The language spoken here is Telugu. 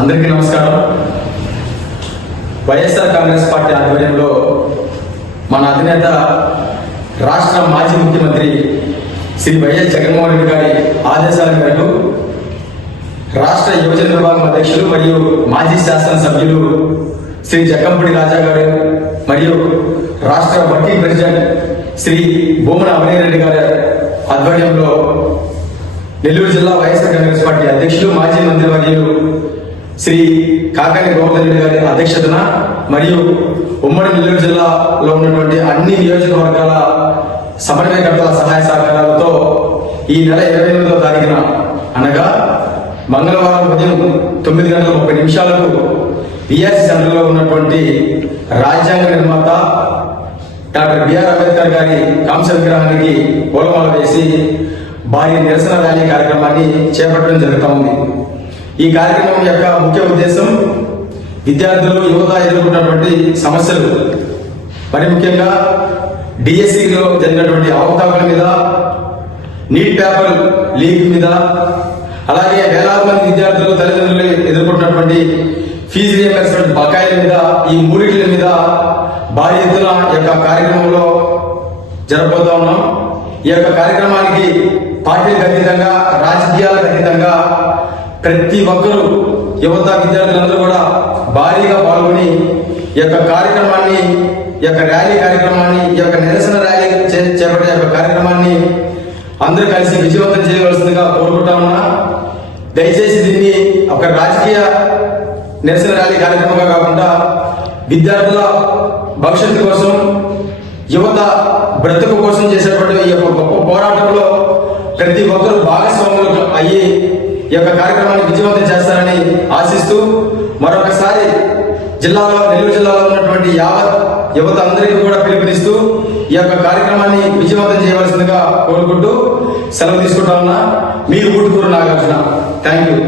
అందరికీ నమస్కారం. వైఎస్ఆర్ కాంగ్రెస్ పార్టీ ఆధ్వర్యంలో మన అధినేత రాష్ట్ర మాజీ ముఖ్యమంత్రి శ్రీ వైఎస్ జగన్మోహన్ రెడ్డి గారి ఆదేశాల మేరకు రాష్ట్ర యువజన విభాగం అధ్యక్షులు మరియు మాజీ శాసనసభ్యులు శ్రీ జక్కంపూడి రాజా గారు మరియు రాష్ట్ర వర్కింగ్ ప్రెసిడెంట్ శ్రీ భూమన అమరేరెడ్డి గారి ఆధ్వర్యంలో నెల్లూరు జిల్లా వైఎస్ఆర్ కాంగ్రెస్ పార్టీ అధ్యక్షులు మాజీ మంత్రివర్యులు శ్రీ కాకాని గోవర్ధన్ రెడ్డి గారి అధ్యక్షతన మరియు ఉమ్మడి నెల్లూరు జిల్లాలో ఉన్నటువంటి అన్ని నియోజకవర్గాల సమన్వయకర్తల సహాయ సహకారాలతో ఈ నెల 28వ తారీఖున అనగా మంగళవారం ఉదయం 9:30 బిఆర్సి సెంటర్లో ఉన్నటువంటి రాజ్యాంగ నిర్మాత డాక్టర్ బిఆర్ అంబేద్కర్ గారి కాంస్య విగ్రహానికి పూలమాల వేసి భారీ నిరసన ర్యాలీ కార్యక్రమాన్ని చేపట్టడం జరుగుతూ ఉంది. ఈ కార్యక్రమం యొక్క ముఖ్య ఉద్దేశం విద్యార్థులు యువత ఎదుర్కొన్నటువంటి సమస్యలు, మరి ముఖ్యంగా డిఎస్సిలో జరిగినటువంటి అవకతవకల మీద, నీట్ పేపర్ లీక్ మీద, అలాగే వేలాది మంది విద్యార్థులు తల్లిదండ్రులు ఎదుర్కొన్నటువంటి ఫీజు రియంబర్స్మెంట్ బకాయిల మీద, ఈ మూడింటి మీద భారీ ఎత్తున యొక్క కార్యక్రమంలో జరగబోతా ఉన్నాం. ఈ యొక్క కార్యక్రమానికి పార్టీలకు అతీతంగా, రాజకీయాలకు అతీతంగా ప్రతి ఒక్కరూ యువత విద్యార్థులందరూ కూడా భారీగా పాల్గొని ఈ యొక్క కార్యక్రమాన్ని, ఈ యొక్క ర్యాలీ కార్యక్రమాన్ని, ఈ యొక్క నిరసన ర్యాలీ చేపట్టే యొక్క కార్యక్రమాన్ని అందరూ కలిసి విజయవంతం చేయవలసిందిగా కోరుకుంటా ఉన్నా. దయచేసి దీన్ని ఒక రాజకీయ నిరసన ర్యాలీ కార్యక్రమంగా కాకుండా విద్యార్థుల భవిష్యత్తు కోసం, యువత బ్రతుకు కోసం చేసేటువంటి ఈ యొక్క గొప్ప పోరాటంలో ప్రతి ఒక్కరూ భాగస్వాములు అయ్యి ఈ యొక్క కార్యక్రమాన్ని విజయవంతం చేస్తారని ఆశిస్తూ మరొకసారి నెల్లూరు జిల్లాలో ఉన్నటువంటి యావత్ యువత అందరికీ కూడా పిలుపునిస్తూ ఈ యొక్క కార్యక్రమాన్ని విజయవంతం చేయవలసిందిగా కోరుకుంటూ సెలవు తీసుకుంటా ఉన్నా. మీ ఊటుకూరు నాగార్జున. Thank you.